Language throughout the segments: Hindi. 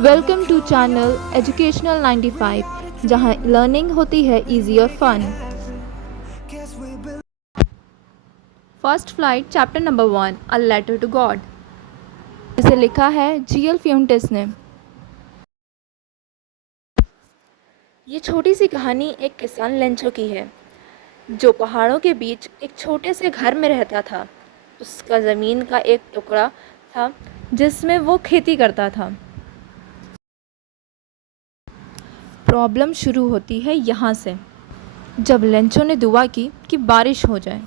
वेलकम टू चैनल एजुकेशनल 95 जहां लर्निंग होती है इजी और fun. First flight chapter number 1 a letter to God. इसे लिखा है जीएल फ्यूंटिस ने। ये छोटी सी कहानी एक किसान लेंचो की है जो पहाड़ों के बीच एक छोटे से घर में रहता था। उसका ज़मीन का एक टुकड़ा था जिसमें वो खेती करता था। प्रॉब्लम शुरू होती है यहाँ से, जब लेंचो ने दुआ की कि बारिश हो जाए।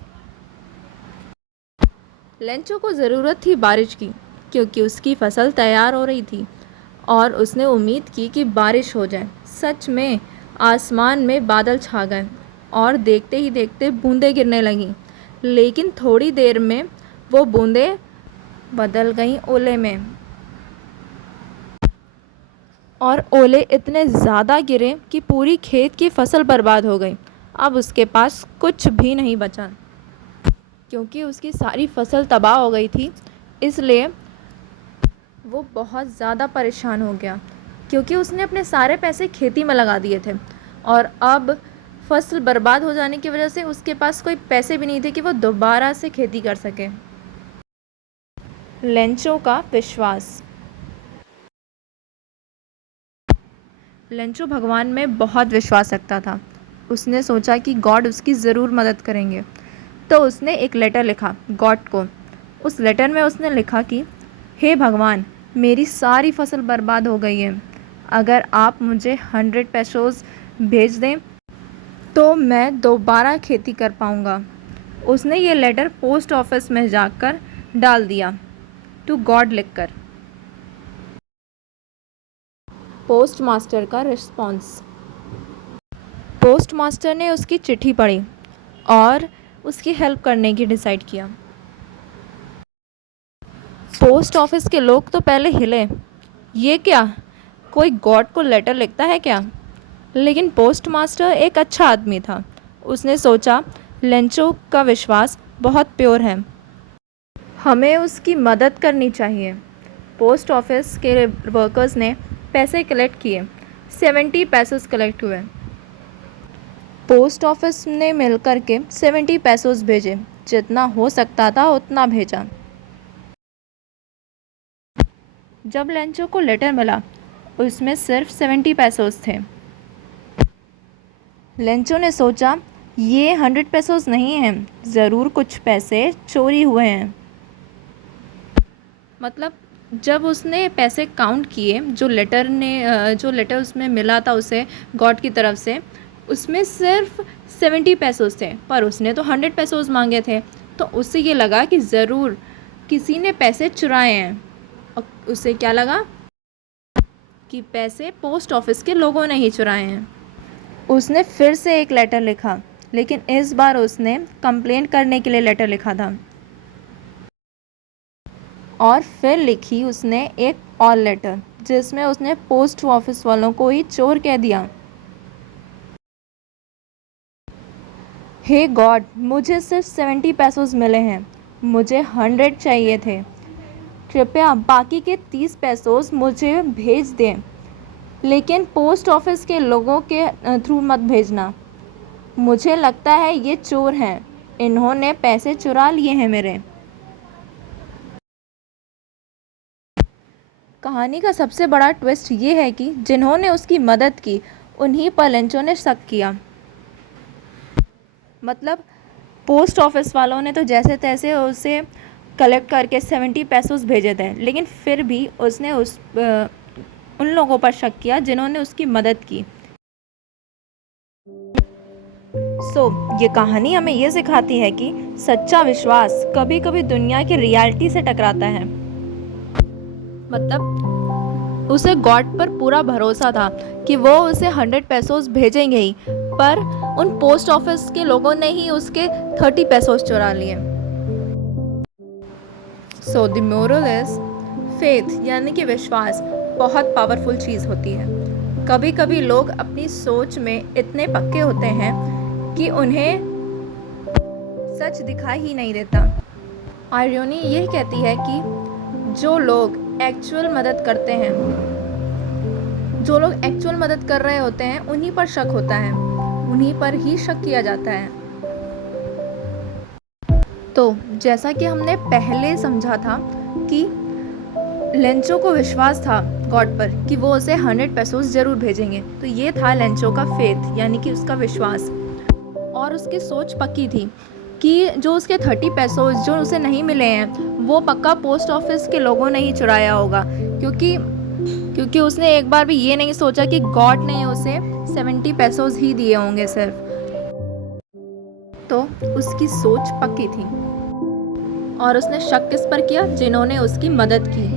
लेंचो को ज़रूरत थी बारिश की क्योंकि उसकी फसल तैयार हो रही थी और उसने उम्मीद की कि बारिश हो जाए। सच में आसमान में बादल छा गए और देखते ही देखते बूंदें गिरने लगीं, लेकिन थोड़ी देर में वो बूंदें बदल गईं ओले में और ओले इतने ज़्यादा गिरे कि पूरी खेत की फसल बर्बाद हो गई। अब उसके पास कुछ भी नहीं बचा क्योंकि उसकी सारी फसल तबाह हो गई थी। इसलिए वो बहुत ज़्यादा परेशान हो गया क्योंकि उसने अपने सारे पैसे खेती में लगा दिए थे और अब फसल बर्बाद हो जाने की वजह से उसके पास कोई पैसे भी नहीं थे कि वो दोबारा से खेती कर सके। लेंचो का विश्वास। लेंचो भगवान में बहुत विश्वास रखता था। उसने सोचा कि गॉड उसकी ज़रूर मदद करेंगे, तो उसने एक लेटर लिखा गॉड को। उस लेटर में उसने लिखा कि हे भगवान, मेरी सारी फसल बर्बाद हो गई है। अगर आप मुझे 100 पेसोस भेज दें तो मैं दोबारा खेती कर पाऊँगा। उसने ये लेटर पोस्ट ऑफिस में जाकर डाल दिया, टू गॉड लिखकर। पोस्ट मास्टर का रिस्पॉन्स। पोस्ट मास्टर ने उसकी चिट्ठी पढ़ी और उसकी हेल्प करने की डिसाइड किया। पोस्ट ऑफिस के लोग तो पहले हिले, ये क्या, कोई गॉड को लेटर लिखता है क्या? लेकिन पोस्ट मास्टर एक अच्छा आदमी था। उसने सोचा लेंचो का विश्वास बहुत प्योर है, हमें उसकी मदद करनी चाहिए। पोस्ट ऑफिस के वर्कर्स ने पैसे कलेक्ट किए। 70 पेसोस कलेक्ट हुए। पोस्ट ऑफिस ने मिलकर के 70 पेसोस भेजे। जितना हो सकता था उतना भेजा। जब लेंचो को लेटर मिला उसमें सिर्फ 70 पेसोस थे। लेंचो ने सोचा ये 100 पेसोस नहीं हैं, ज़रूर कुछ पैसे चोरी हुए हैं। मतलब जब उसने पैसे काउंट किए, जो लेटर उसमें मिला था उसे गॉड की तरफ से, उसमें सिर्फ 70 पेसोस थे, पर उसने तो 100 पेसोस मांगे थे। तो उससे ये लगा कि ज़रूर किसी ने पैसे चुराए हैं। और उसे क्या लगा कि पैसे पोस्ट ऑफिस के लोगों ने ही चुराए हैं। उसने फिर से एक लेटर लिखा, लेकिन इस बार उसने कंप्लेंट करने के लिए लेटर लिखा था। और फिर लिखी उसने एक और लेटर जिसमें उसने पोस्ट ऑफिस वालों को ही चोर कह दिया। हे गॉड, मुझे सिर्फ 70 पेसोस मिले हैं, मुझे 100 चाहिए थे। कृपया बाकी के 30 पेसोस मुझे भेज दें, लेकिन पोस्ट ऑफिस के लोगों के थ्रू मत भेजना। मुझे लगता है ये चोर हैं, इन्होंने पैसे चुरा लिए हैं मेरे। कहानी का सबसे बड़ा ट्विस्ट ये है कि जिन्होंने उसकी मदद की उन्हीं पर लेंचो ने शक किया। मतलब पोस्ट ऑफिस वालों ने तो जैसे तैसे उसे कलेक्ट करके 70 पेसोस भेजे थे, लेकिन फिर भी उसने उन लोगों पर शक किया जिन्होंने उसकी मदद की। ये कहानी हमें ये सिखाती है कि सच्चा विश्वास कभी कभी दुनिया की रियलिटी से टकराता है। मतलब उसे गॉड पर पूरा भरोसा था कि वो उसे 100 पेसोस भेजेंगे ही, पर उन पोस्ट ऑफिस के लोगों ने ही उसके 30 पेसोस चुरा लिए। द मोरल इज फेथ यानी कि विश्वास बहुत पावरफुल चीज़ होती है। कभी कभी लोग अपनी सोच में इतने पक्के होते हैं कि उन्हें सच दिखाई ही नहीं देता। आयरनी यह कहती है कि जो लोग एक्चुअल मदद करते हैं जो लोग एक्चुअल मदद कर रहे होते हैं उन्हीं पर शक होता है, उन्हीं पर ही शक किया जाता है। तो जैसा कि हमने पहले समझा था कि लेंचो को विश्वास था गॉड पर कि वो उसे 100 पेसोस ज़रूर भेजेंगे, तो ये था लेंचो का फेथ, यानी कि उसका विश्वास। और उसकी सोच पक्की थी कि जो उसके 30 पेसोस जो उसे नहीं मिले हैं वो पक्का पोस्ट ऑफिस के लोगों ने ही चुराया होगा, क्योंकि उसने एक बार भी ये नहीं सोचा कि गॉड ने उसे 70 पेसोस ही दिए होंगे सिर्फ। तो उसकी सोच पक्की थी और उसने शक किस पर किया? जिन्होंने उसकी मदद की।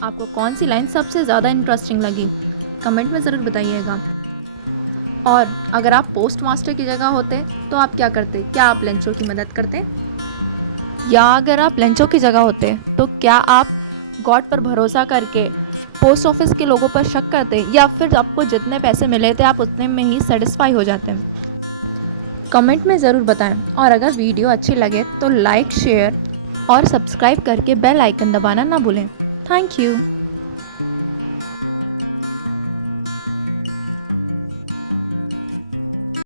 आपको कौन सी लाइन सबसे ज़्यादा इंटरेस्टिंग लगी? कमेंट में ज़रूर बताइएगा। और अगर आप पोस्ट मास्टर की जगह होते तो आप क्या करते? क्या आप लेंचो की मदद करते? या अगर आप लेंचो की जगह होते तो क्या आप गॉड पर भरोसा करके पोस्ट ऑफिस के लोगों पर शक करते, या फिर आपको जितने पैसे मिले थे आप उतने में ही सेटिस्फाई हो जाते? कमेंट में ज़रूर बताएं। और अगर वीडियो अच्छी लगे तो लाइक, शेयर और सब्सक्राइब करके बेल आइकन दबाना ना भूलें। Thank you.